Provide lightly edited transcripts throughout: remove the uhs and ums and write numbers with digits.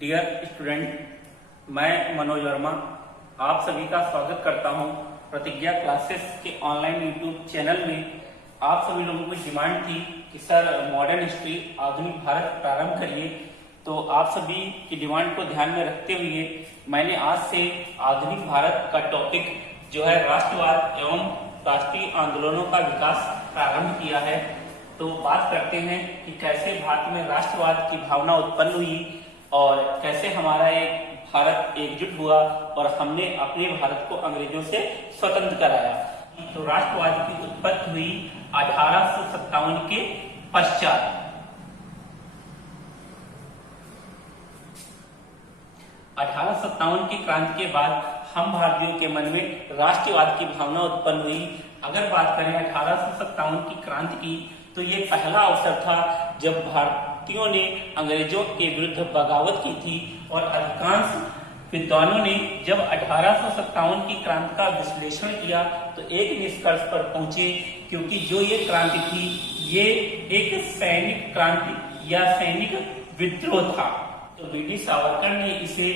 Dear student, मैं मनोज वर्मा आप सभी का स्वागत करता हूं प्रतिज्ञा क्लासेस के ऑनलाइन यूट्यूब चैनल में। आप सभी लोगों की डिमांड थी कि सर मॉडर्न हिस्ट्री आधुनिक भारत प्रारंभ करिए, तो आप सभी की डिमांड को ध्यान में रखते हुए मैंने आज से आधुनिक भारत का टॉपिक जो है राष्ट्रवाद एवं राष्ट्रीय आंदोलनों का विकास प्रारंभ किया है। तो बात करते हैं कि कैसे भारत में राष्ट्रवाद की भावना उत्पन्न हुई और कैसे हमारा एक भारत एकजुट हुआ और हमने अपने भारत को अंग्रेजों से स्वतंत्र कराया। तो राष्ट्रवाद की उत्पत्ति हुई 1857 के पश्चात। 1857 की क्रांति के बाद हम भारतीयों के मन में राष्ट्रवाद की भावना उत्पन्न हुई। अगर बात करें 1857 की क्रांति की, तो ये पहला अवसर था जब भारतीयों ने अंग्रेजों के विरुद्ध बगावत की थी और अधिकांश विद्वानों ने जब 1857 की क्रांति का विश्लेषण किया तो एक निष्कर्ष पर पहुंचे, क्योंकि जो ये क्रांति थी ये एक सैनिक क्रांति या सैनिक विद्रोह था। तो वीडी सावरकर ने इसे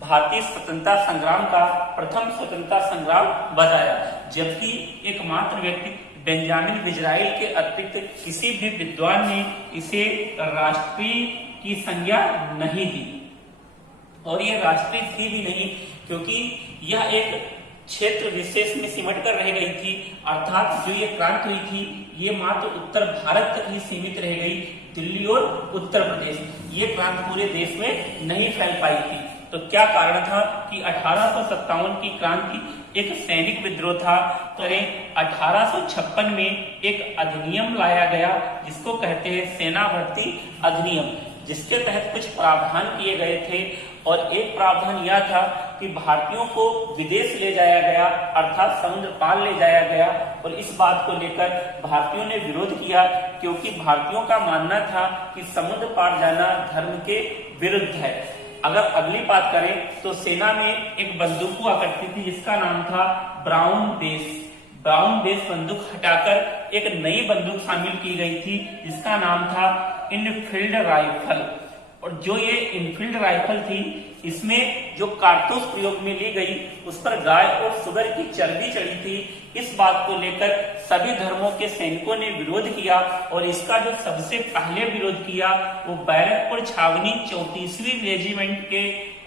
भारतीय स्वतंत्रता संग्राम का प्रथम स्वतंत्रता संग्राम बताया, जबकि एकमात्र व्यक्ति बेंजामिन डिज़राइल के अतिरिक्त किसी भी विद्वान ने इसे राष्ट्रीय की संज्ञा नहीं दी। और ये राष्ट्रीय थी भी नहीं, क्योंकि यह एक क्षेत्र विशेष में सिमट कर रह गई थी, अर्थात जो ये क्रांति हुई थी ये मात्र उत्तर भारत तक ही सीमित रह गई। दिल्ली और उत्तर प्रदेश ये क्रांति पूरे देश में नहीं फैल पाई थी। तो क्या कारण था कि 1857 की क्रांति एक सैनिक विद्रोह था। तो 1856 में एक अधिनियम लाया गया जिसको कहते हैं सेना भर्ती अधिनियम, जिसके तहत कुछ प्रावधान किए गए थे। और एक प्रावधान यह था कि भारतीयों को विदेश ले जाया गया, अर्थात समुद्र पार ले जाया गया। और इस बात को लेकर भारतीयों ने विरोध किया, क्योंकि भारतीयों का मानना था कि समुद्र पार जाना धर्म के विरुद्ध है। अगर अगली बात करें तो सेना में एक बंदूक हुआ करती थी जिसका नाम था ब्राउन बेस बंदूक हटाकर एक नई बंदूक शामिल की गई थी जिसका नाम था इनफील्ड राइफल। और जो ये इनफील्ड राइफल थी, इसमें जो कारतूस प्रयोग में ली गई उस पर गाय और सुअर की चर्बी चढ़ी थी। इस बात को लेकर सभी धर्मों के सैनिकों ने विरोध किया और इसका जो सबसे पहले विरोध किया वो बैरकपुर छावनी 34वीं रेजिमेंट के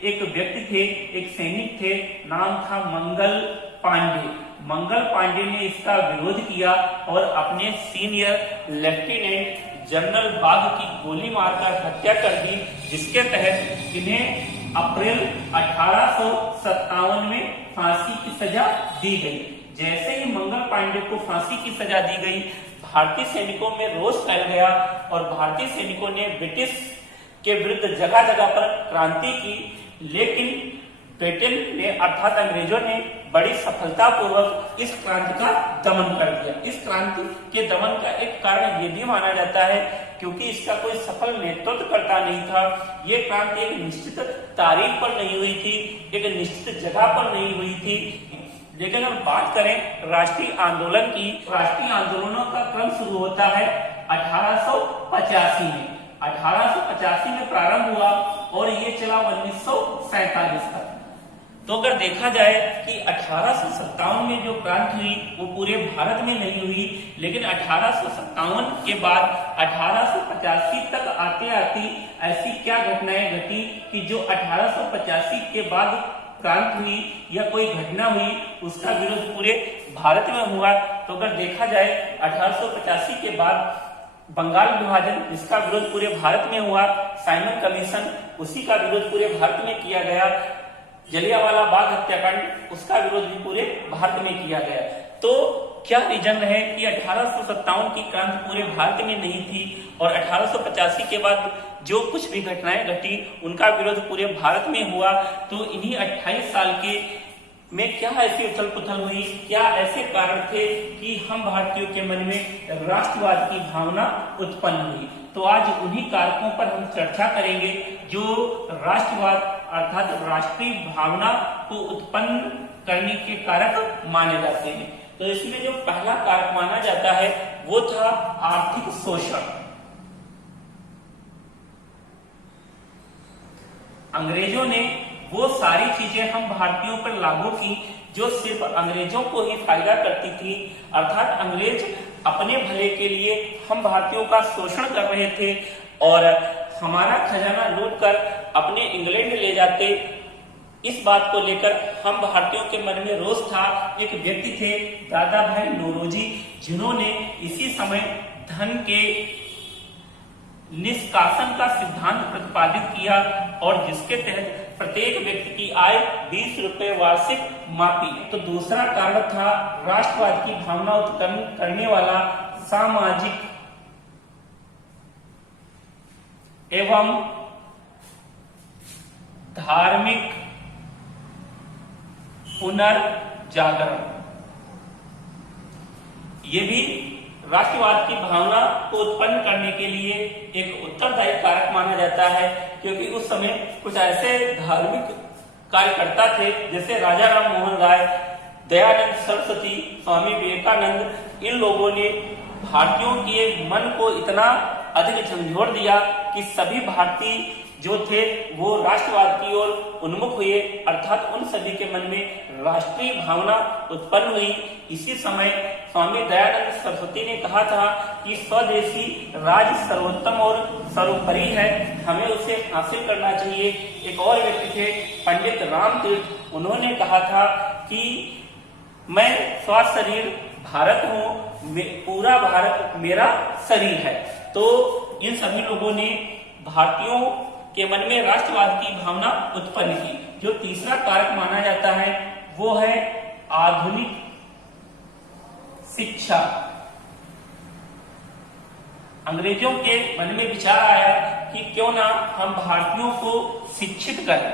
एक व्यक्ति थे, एक सैनिक थे, नाम था मंगल पांडे ने इसका विरोध किया और अपने सीनियर लेफ्टिनेंट जनरल बाग की गोली मारकर हत्या कर दी, जिसके तहत इन्हें अप्रैल 1857 में फांसी की सजा दी गई। जैसे ही मंगल पांडे को फांसी की सजा दी गई, भारतीय सैनिकों में रोष फैल गया और भारतीय सैनिकों ने ब्रिटिश के विरुद्ध जगह जगह पर क्रांति की। लेकिन ब्रिटेन ने अर्थात अंग्रेजों ने बड़ी सफलतापूर्वक इस क्रांति का दमन कर दिया। इस क्रांति के दमन का एक कारण ये भी माना जाता है क्योंकि इसका कोई सफल नेतृत्वकर्ता नहीं था। ये क्रांति एक निश्चित तारीख पर नहीं हुई थी, एक निश्चित जगह पर नहीं हुई थी। लेकिन अगर बात करें राष्ट्रीय आंदोलन की, राष्ट्रीय आंदोलनों का क्रम शुरू होता है 1885 में। 1885 में प्रारंभ हुआ और ये चला 1947 तक। तो अगर देखा जाए कि 1857 में जो क्रांति हुई वो पूरे भारत में नहीं हुई, लेकिन 1857 के बाद 1885 तक आते आते ऐसी क्या घटनाएं घटी कि जो 1885 के बाद क्रांति हुई या कोई घटना हुई उसका विरोध पूरे भारत में हुआ। तो अगर देखा जाए 1885 के बाद बंगाल विभाजन, इसका विरोध पूरे भारत में हुआ। साइमन कमीशन, उसी का विरोध पूरे भारत में किया गया। जलियांवाला बाग हत्याकांड, उसका विरोध भी पूरे भारत में किया गया। तो क्या रीजन है कि 1857 की क्रांति पूरे भारत में नहीं थी और 1885 के बाद जो कुछ भी घटनाएं घटी उनका विरोध पूरे भारत में हुआ। तो इन्हीं 28 साल के में क्या ऐसी उथल पुथल हुई, क्या ऐसे कारण थे कि हम भारतीयों के मन में राष्ट्रवाद की भावना उत्पन्न हुई। तो आज उन्हीं कारकों पर हम चर्चा करेंगे जो राष्ट्रवाद अर्थात राष्ट्रीय भावना को उत्पन्न करने के कारक माने जाते हैं। तो इसमें जो पहला कारक माना जाता है वो था आर्थिक शोषण। अंग्रेजों ने वो सारी चीजें हम भारतीयों पर लागू की जो सिर्फ अंग्रेजों को ही फायदा करती थी, अर्थात अंग्रेज अपने भले के लिए हम भारतीयों का शोषण कर रहे थे और हमारा खजाना लूट कर अपने इंग्लैंड ले जाते। इस बात को लेकर हम भारतीयों के मन में रोष था। एक व्यक्ति थे दादा भाई नौरोजी, जिन्होंने इसी समय धन के निष्कासन का सिद्धांत प्रतिपादित किया और जिसके तहत प्रत्येक व्यक्ति की आय 20 रुपए वार्षिक मापी। तो दूसरा कारण था राष्ट्रवाद की भावना उत्पन्न करने वाला सामाजिक एवं धार्मिक पुनर्जागरण। ये भी राष्ट्रवाद की भावना को उत्पन्न करने के लिए एक उत्तरदायी कारक माना जाता है, क्योंकि उस समय कुछ ऐसे धार्मिक कार्यकर्ता थे जैसे राजा राम मोहन राय, दयानंद सरस्वती, स्वामी विवेकानंद। इन लोगों ने भारतीयों के मन को इतना अधिक झंझोड़ दिया कि सभी भारतीय जो थे वो राष्ट्रवाद की ओर उन्मुख हुए, अर्थात उन सभी के मन में राष्ट्रीय भावना उत्पन्न हुई। इसी समय स्वामी दयानंद सरस्वती ने कहा था कि स्वदेशी राज सर्वोत्तम और सर्वोपरि है, हमें उसे हासिल करना चाहिए। एक और व्यक्ति थे पंडित राम तीर्थ, उन्होंने कहा था कि मैं स्वशरीर भारत हूँ, पूरा भारत मेरा शरीर है। तो इन सभी लोगों ने भारतीयों के मन में राष्ट्रवाद की भावना उत्पन्न की। जो तीसरा कारक माना जाता है वो है आधुनिक शिक्षा। अंग्रेजों के मन में विचार आया कि क्यों ना हम भारतीयों को शिक्षित करें।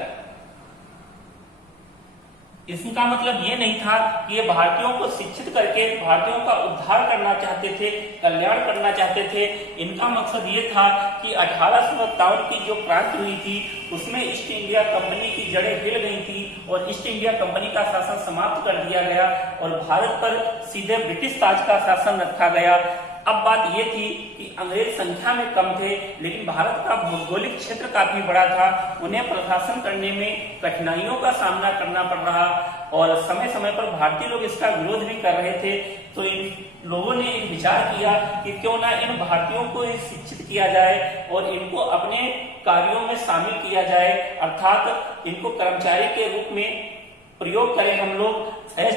इसका मतलब ये नहीं था कि ये भारतीयों को शिक्षित करके भारतीयों का उद्धार करना चाहते थे, कल्याण करना चाहते थे। इनका मकसद ये था कि 1857 की जो क्रांति हुई थी उसमें ईस्ट इंडिया कंपनी की जड़ें हिल गई थी और ईस्ट इंडिया कंपनी का शासन समाप्त कर दिया गया और भारत पर सीधे ब्रिटिश ताज का शासन रखा गया। अब बात ये थी कि अंग्रेज संख्या में कम थे, लेकिन भारत का भौगोलिक क्षेत्र काफी बड़ा था, उन्हें प्रशासन करने में कठिनाइयों का सामना करना पड़ रहा और समय समय पर भारतीय लोग इसका विरोध भी कर रहे थे। तो इन लोगों ने एक विचार किया कि क्यों ना इन भारतीयों को शिक्षित किया जाए और इनको अपने कार्यों में शामिल किया जाए, अर्थात इनको कर्मचारी के रूप में प्रयोग करें हम लोग।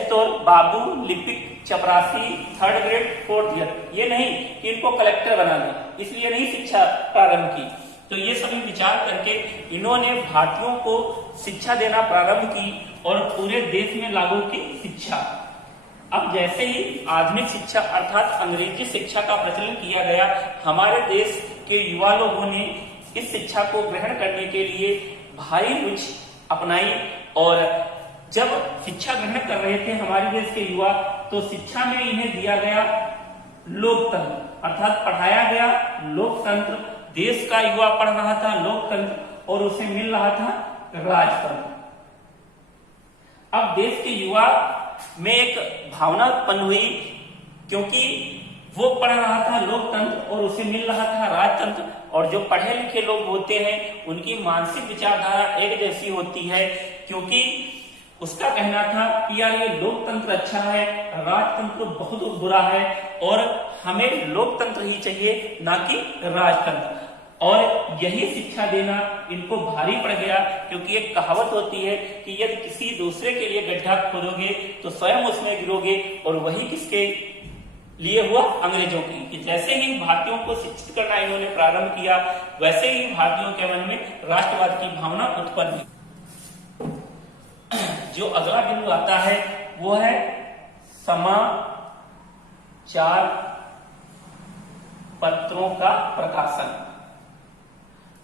तो बाबू, लिपिक, चपरासी, 3rd ग्रेड, 4th ईयर, ये नहीं कि इनको कलेक्टर बना दें, इसलिए नहीं शिक्षा प्रारंभ की। तो ये सभी विचार करके इन्होंने भारतीयों को शिक्षा देना प्रारंभ की और पूरे देश में लागू की शिक्षा। अब जैसे ही आधुनिक शिक्षा अर्थात अंग्रेजी शिक्षा का प्रचलन किया गया, हमारे देश के युवा लोगों ने इस शिक्षा को ग्रहण करने के लिए भारी रुचि अपनाई और जब शिक्षा ग्रहण कर रहे थे हमारे देश के युवा, तो शिक्षा में इन्हें दिया गया लोकतंत्र, अर्थात पढ़ाया गया लोकतंत्र। देश का युवा पढ़ रहा था लोकतंत्र और उसे मिल रहा था राजतंत्र। अब देश के युवा में एक भावना उत्पन्न हुई, क्योंकि वो पढ़ रहा था लोकतंत्र और उसे मिल रहा था राजतंत्र, और जो पढ़े लिखे लोग होते हैं उनकी मानसिक विचारधारा एक जैसी होती है, क्योंकि उसका कहना था कि यार ये लोकतंत्र अच्छा है, राजतंत्र बहुत बुरा है और हमें लोकतंत्र ही चाहिए, ना कि राजतंत्र। और यही शिक्षा देना इनको भारी पड़ गया, क्योंकि एक कहावत होती है कि यदि किसी दूसरे के लिए गड्ढा खोदोगे तो स्वयं उसमें गिरोगे, और वही किसके लिए हुआ? अंग्रेजों की। कि जैसे ही भारतीयों को शिक्षित करना इन्होंने प्रारंभ किया, वैसे ही भारतीयों के मन में राष्ट्रवाद की भावना उत्पन्न हुई। जो अगला बिंदु आता है वो है समाचार पत्रों का प्रकाशन।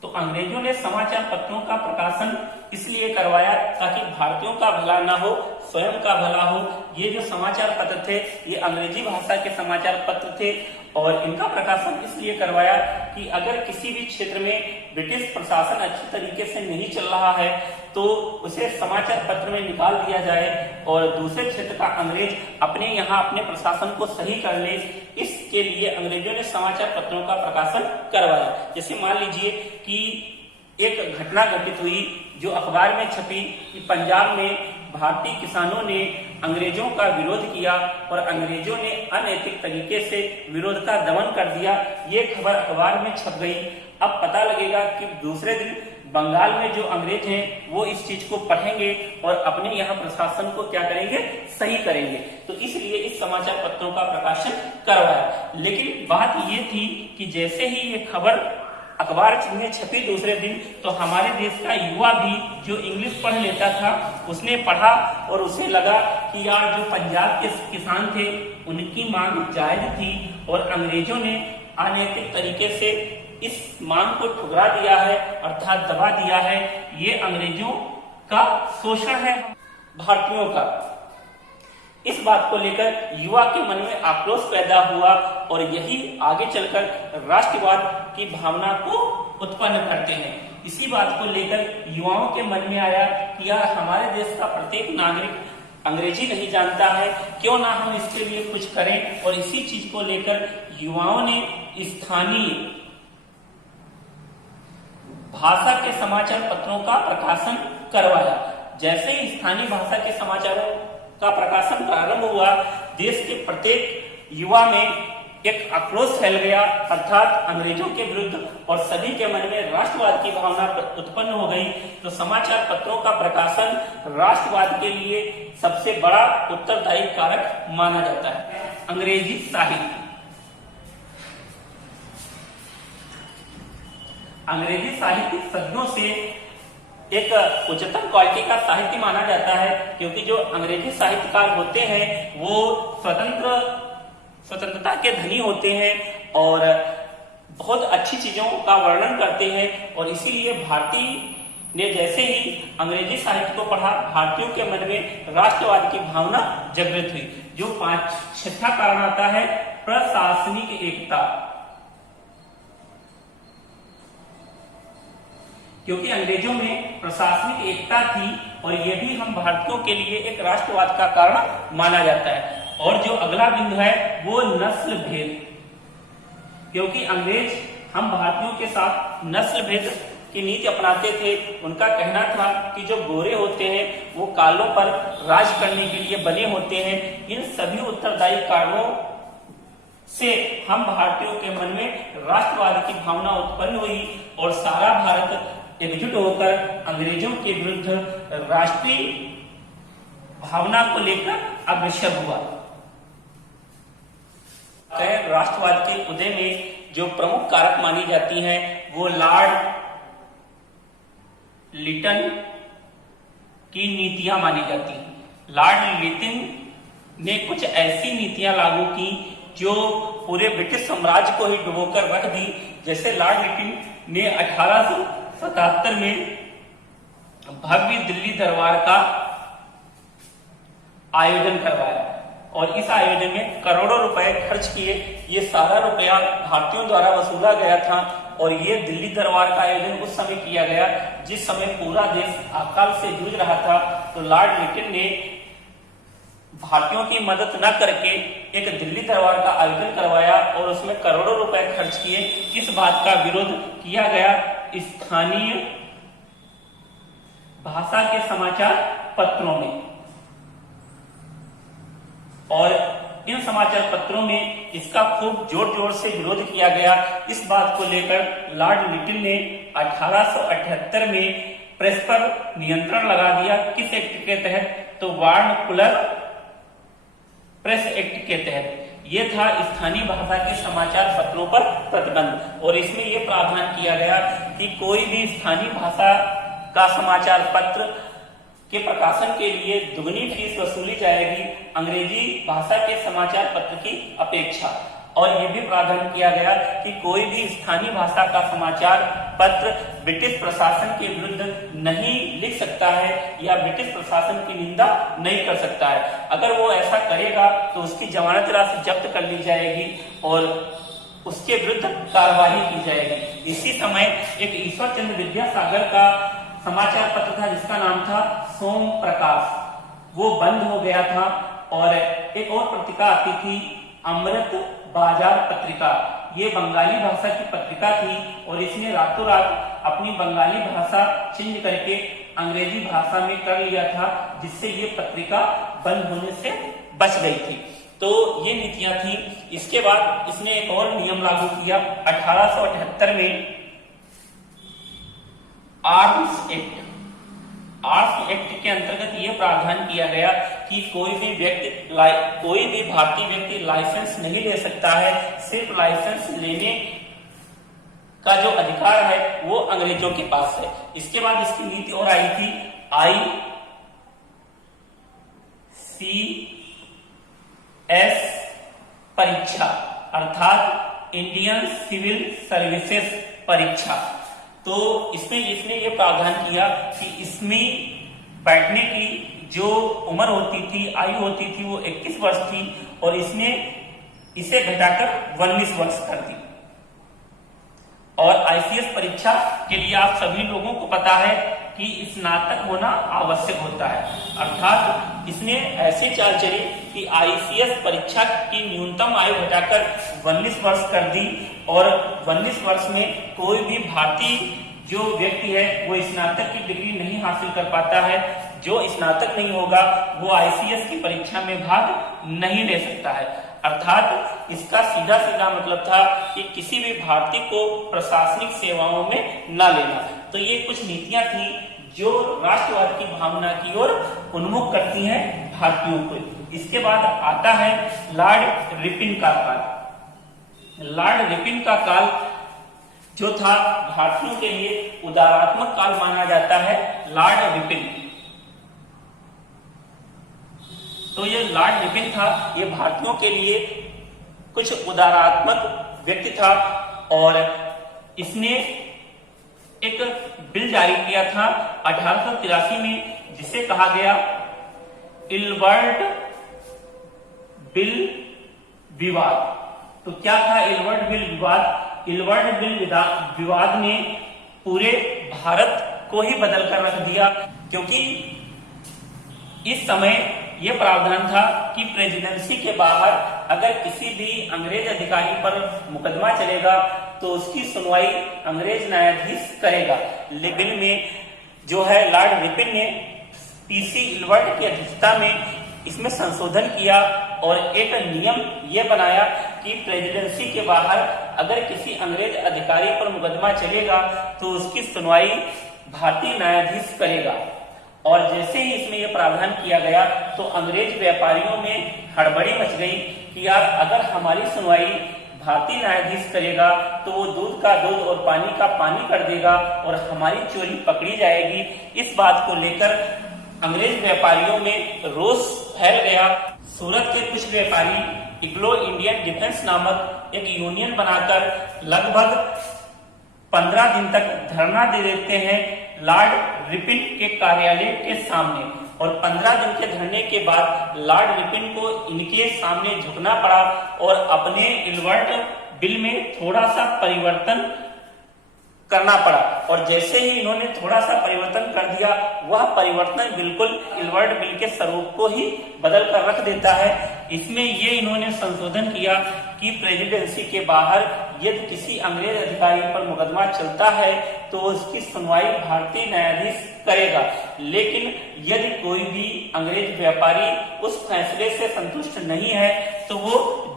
तो अंग्रेजों ने समाचार पत्रों का प्रकाशन इसलिए करवाया ताकि भारतीयों का भला ना हो, स्वयं का भला हो। ये जो समाचार पत्र थे ये अंग्रेजी भाषा के समाचार पत्र थे और इनका प्रकाशन इसलिए करवाया कि अगर किसी भी क्षेत्र में ब्रिटिश प्रशासन अच्छी तरीके से नहीं चल रहा है तो उसे समाचार पत्र में निकाल दिया जाए और दूसरे क्षेत्र का अंग्रेज अपने यहाँ अपने प्रशासन को सही कर ले। इसके लिए अंग्रेजों ने समाचार पत्रों का प्रकाशन करवाया। जैसे मान लीजिए कि एक घटना घटित हुई जो अखबार में छपी कि पंजाब में भारतीय किसानों ने अंग्रेजों का विरोध किया और अंग्रेजों ने अनैतिक तरीके से विरोध का दमन कर दिया। ये खबर अखबार में छप गई। अब पता लगेगा कि दूसरे दिन बंगाल में जो अंग्रेज हैं वो इस चीज को पढ़ेंगे और अपने यहाँ प्रशासन को क्या करेंगे, सही करेंगे। तो इसलिए इस समाचार पत्रों का प्रकाशन करवाया। लेकिन बात ये थी कि जैसे ही ये खबर अखबार में छपी दूसरे दिन, तो हमारे देश का युवा भी जो इंग्लिश पढ़ लेता था उसने पढ़ा और उसे लगा कि यार जो पंजाब के किसान थे उनकी मांग जायज थी और अंग्रेजों ने अनैतिक तरीके से इस मांग को ठुकरा दिया है, अर्थात दबा दिया है। ये अंग्रेजों का शोषण है भारतीयों का। इस बात को लेकर युवा के मन में आक्रोश पैदा हुआ और यही आगे चलकर राष्ट्रवाद की भावना को उत्पन्न करते हैं। इसी बात को लेकर युवाओं के मन में आया कि यार हमारे देश का प्रत्येक नागरिक अंग्रेजी नहीं जानता है, क्यों ना हम इसके लिए कुछ करें। और इसी चीज को लेकर युवाओं ने स्थानीय भाषा के समाचार पत्रों का प्रकाशन करवाया। जैसे ही स्थानीय भाषा के समाचारों का प्रकाशन प्रारंभ हुआ, देश के प्रत्येक युवा में एक आक्रोश फैल गया, अर्थात अंग्रेजों के विरुद्ध, और सभी के मन में राष्ट्रवाद की भावना उत्पन्न हो गई। तो समाचार पत्रों का प्रकाशन राष्ट्रवाद के लिए सबसे बड़ा उत्तरदायी कारक माना जाता है। अंग्रेजी साहित्य, अंग्रेजी साहित्य सदियों से एक उच्चतम क्वालिटी का साहित्य माना जाता है, क्योंकि जो अंग्रेजी साहित्यकार होते हैं वो स्वतंत्रता के धनी होते हैं और बहुत अच्छी चीजों का वर्णन करते हैं। और इसीलिए भारतीय ने जैसे ही अंग्रेजी साहित्य को पढ़ा, भारतीयों के मन में राष्ट्रवाद की भावना जागृत हुई। जो छठा कारण आता है प्रशासनिक एकता, क्योंकि अंग्रेजों में प्रशासनिक एकता थी और यह भी हम भारतीयों के लिए एक राष्ट्रवाद का कारण माना जाता है। और जो अगला बिंदु है वो नस्ल भेद, क्योंकि अंग्रेज हम भारतीयों के साथ नस्ल भेद की नीति अपनाते थे। उनका कहना था कि जो गोरे होते हैं वो कालों पर राज करने के लिए बने होते हैं। इन सभी उत्तरदायी कारणों से हम भारतीयों के मन में राष्ट्रवाद की भावना उत्पन्न हुई और सारा भारत एकजुट होकर अंग्रेजों के विरुद्ध राष्ट्रीय भावना को लेकर अग्रसर हुआ। राष्ट्रवाद के उदय में जो प्रमुख कारक मानी जाती हैं वो लॉर्ड लिटन की नीतियां मानी जाती हैं। लॉर्ड लिटन ने कुछ ऐसी नीतियां लागू की जो पूरे ब्रिटिश साम्राज्य को ही डुबोकर रख दी। जैसे लॉर्ड लिटन ने 1877 में भव्य दिल्ली दरबार का आयोजन करवाया और इस आयोजन में करोड़ों रुपए खर्च किए। ये सारा रुपया भारतीयों द्वारा वसूला गया था और ये दिल्ली दरबार का आयोजन उस समय किया गया जिस समय पूरा देश अकाल से जूझ रहा था। तो लॉर्ड लिटन ने भारतीयों की मदद न करके एक दिल्ली दरबार का आयोजन करवाया और उसमें करोड़ों रुपए खर्च किए। इस बात का विरोध किया गया स्थानीय भाषा के समाचार पत्रों में और इन समाचार पत्रों में इसका खूब जोर जोर से विरोध किया गया। इस बात को लेकर लॉर्ड लिटन ने 1878 में प्रेस पर नियंत्रण लगा दिया। किस एक्ट के तहत? तो वार्नकुलर प्रेस एक्ट के तहत। यह था स्थानीय भाषा के समाचार पत्रों पर प्रतिबंध और इसमें यह प्रावधान किया गया कि कोई भी स्थानीय भाषा का समाचार पत्र के प्रकाशन के लिए दुगनी फीस वसूली जाएगी अंग्रेजी भाषा के समाचार पत्र की अपेक्षा। और यह भी प्रावधान किया गया कि कोई भी स्थानीय भाषा का समाचार पत्र ब्रिटिश प्रशासन के विरुद्ध नहीं लिख सकता है या ब्रिटिश प्रशासन की निंदा नहीं कर सकता है। अगर वो ऐसा करेगा तो उसकी जमानत राशि जब्त कर ली जाएगी और उसके विरुद्ध कार्रवाई की जाएगी। इसी समय एक ईश्वर चंद्र विद्यासागर का समाचार पत्र था जिसका नाम था सोम प्रकाश, वो बंद हो गया था और एक और पत्रिका आती थी अमृत बाजार पत्रिका। ये बंगाली भाषा की पत्रिका थी और इसने रातों रात अपनी बंगाली भाषा चेंज करके अंग्रेजी भाषा में कर लिया था, जिससे ये पत्रिका बंद होने से बच गई थी। तो ये नीतियां थी। इसके बाद इसने एक और नियम लागू किया 1878 में, आर्म्स एक्ट। आर्म्स एक्ट के अंतर्गत ये प्रावधान किया गया कि कोई भी भारतीय व्यक्ति लाइसेंस नहीं ले सकता है, सिर्फ लाइसेंस लेने का जो अधिकार है वो अंग्रेजों के पास है। इसके बाद इसकी नीति और आई थी ICS परीक्षा, अर्थात इंडियन सिविल सर्विसेज परीक्षा। तो इसमें इसने ये प्रावधान किया कि इसमें बैठने की जो उम्र होती थी, आयु होती थी, वो 21 वर्ष थी और इसने इसे घटाकर 19 वर्ष कर दी। और ICS परीक्षा के लिए आप सभी लोगों को पता है कि स्नातक होना आवश्यक होता है, अर्थात इसने ऐसी चाल चली कि ICS परीक्षा की न्यूनतम आयु घटाकर 19 वर्ष कर दी और 19 वर्ष में कोई भी भारतीय जो व्यक्ति है वो स्नातक की डिग्री नहीं हासिल कर पाता है। जो स्नातक नहीं होगा वो ICS की परीक्षा में भाग नहीं ले सकता है। अर्थात इसका सीधा सीधा मतलब था कि किसी भी भारतीय को प्रशासनिक सेवाओं में न लेना। तो ये कुछ नीतियां थी जो राष्ट्रवाद की भावना की ओर उन्मुख करती हैं भारतीयों को। इसके बाद आता है लॉर्ड रिपिन का काल। लॉर्ड रिपिन का काल जो था भारतीयों के लिए उदारात्मक काल माना जाता है। लॉर्ड रिपिन, तो ये लॉर्ड रिपिन था, ये भारतीयों के लिए कुछ उदारात्मक व्यक्ति था और इसने एक बिल जारी किया था 1883 में, जिसे कहा गया इल्बर्ट बिल विवाद। तो क्या था इल्बर्ट बिल विवाद? इल्बर्ट बिल विवाद ने पूरे भारत को ही बदल कर रख दिया, क्योंकि इस समय यह प्रावधान था कि प्रेसिडेंसी के बाहर अगर किसी भी अंग्रेज अधिकारी पर मुकदमा चलेगा तो उसकी सुनवाई अंग्रेज न्यायाधीश करेगा। लेकिन में जो है लॉर्ड रिपिन ने PC इल्बर्ट की अध्यक्षता में इसमें संशोधन किया और एक नियम यह बनाया कि प्रेसिडेंसी के बाहर अगर किसी अंग्रेज अधिकारी पर मुकदमा चलेगा तो उसकी सुनवाई भारतीय न्यायाधीश करेगा। और जैसे ही इसमें यह प्रावधान किया गया तो अंग्रेज व्यापारियों में हड़बड़ी मच गई कि यार अगर हमारी सुनवाई भारतीय न्यायाधीश करेगा तो वो दूध का दूध और पानी का पानी कर देगा और हमारी चोरी पकड़ी जाएगी। इस बात को लेकर अंग्रेज व्यापारियों में रोष फैल गया। सूरत के कुछ व्यापारी एंग्लो इंडियन डिफेंस नामक एक यूनियन बनाकर लगभग 15 दिन तक धरना दे देते हैं लॉर्ड रिपिन के कार्यालय के सामने। और 15 दिन के धरने के बाद लॉर्ड रिपिन को इनके सामने झुकना पड़ा और अपने इल्बर्ट बिल में थोड़ा सा परिवर्तन करना पड़ा। और जैसे ही इन्होंने थोड़ा सा परिवर्तन कर दिया, वह परिवर्तन बिल्कुल इल्बर्ट बिल के स्वरूप को ही बदल कर रख देता है। इसमें ये इन्होंने संशोधन किया कि प्रेसिडेंसी के बाहर यदि किसी अंग्रेज अधिकारी पर मुकदमा चलता है तो उसकी सुनवाई भारतीय न्यायाधीश करेगा, लेकिन यदि कोई भी अंग्रेज व्यापारी उस फैसले से संतुष्ट नहीं है तो वो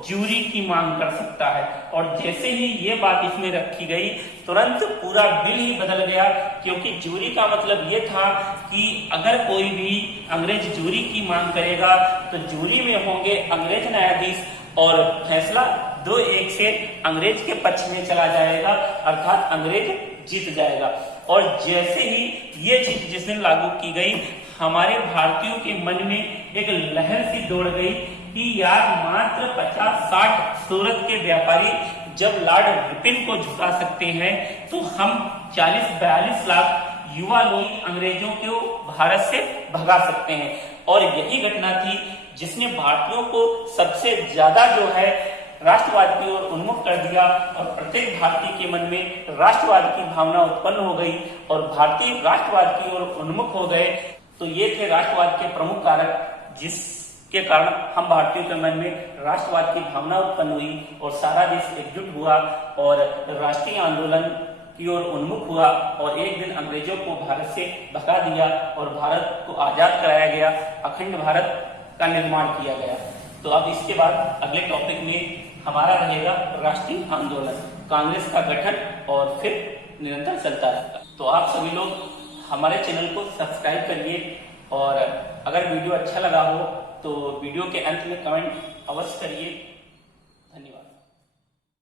जूरी की मांग कर सकता है। और जैसे ही ये बात इसमें रखी गई तुरंत पूरा बिल ही बदल गया, क्योंकि जूरी का मतलब ये था कि अगर कोई भी अंग्रेज जूरी की मांग करेगा तो जूरी में होंगे अंग्रेज न्यायाधीश और फैसला 2-1 से अंग्रेज के पक्ष में चला जाएगा, अर्थात अंग्रेज जीत जाएगा। और जैसे ही ये चीज जिस दिन लागू की गई, हमारे भारतीयों के मन में एक लहर सी दौड़ गई कि यार मात्र 50-60 सूरत के व्यापारी जब लॉर्ड रिपिन को झुका सकते हैं तो हम 40-42 लाख युवा लोग अंग्रेजों को भारत से भगा सकते हैं। और यही घटना थी जिसने भारतीयों को सबसे ज्यादा जो है राष्ट्रवाद की ओर उन्मुख कर दिया और प्रत्येक भारतीय के मन में राष्ट्रवाद की भावना उत्पन्न हो गई और भारतीय राष्ट्रवाद की ओर उन्मुख हो गए। तो ये थे राष्ट्रवाद के प्रमुख कारक जिस जिसके कारण हम भारतीयों के मन में राष्ट्रवाद की भावना उत्पन्न हुई और सारा देश एकजुट हुआ और राष्ट्रीय आंदोलन की ओर उन्मुख हुआ और एक दिन अंग्रेजों को भारत से भगा दिया और भारत को आजाद कराया गया, अखंड भारत का निर्माण किया गया। तो अब इसके बाद अगले टॉपिक में हमारा रहेगा राष्ट्रीय आंदोलन, कांग्रेस का गठन और फिर निरंतर चलता रहता। तो आप सभी लोग हमारे चैनल को सब्सक्राइब करिए और अगर वीडियो अच्छा लगा हो तो वीडियो के अंत में कमेंट अवश्य करिए। धन्यवाद।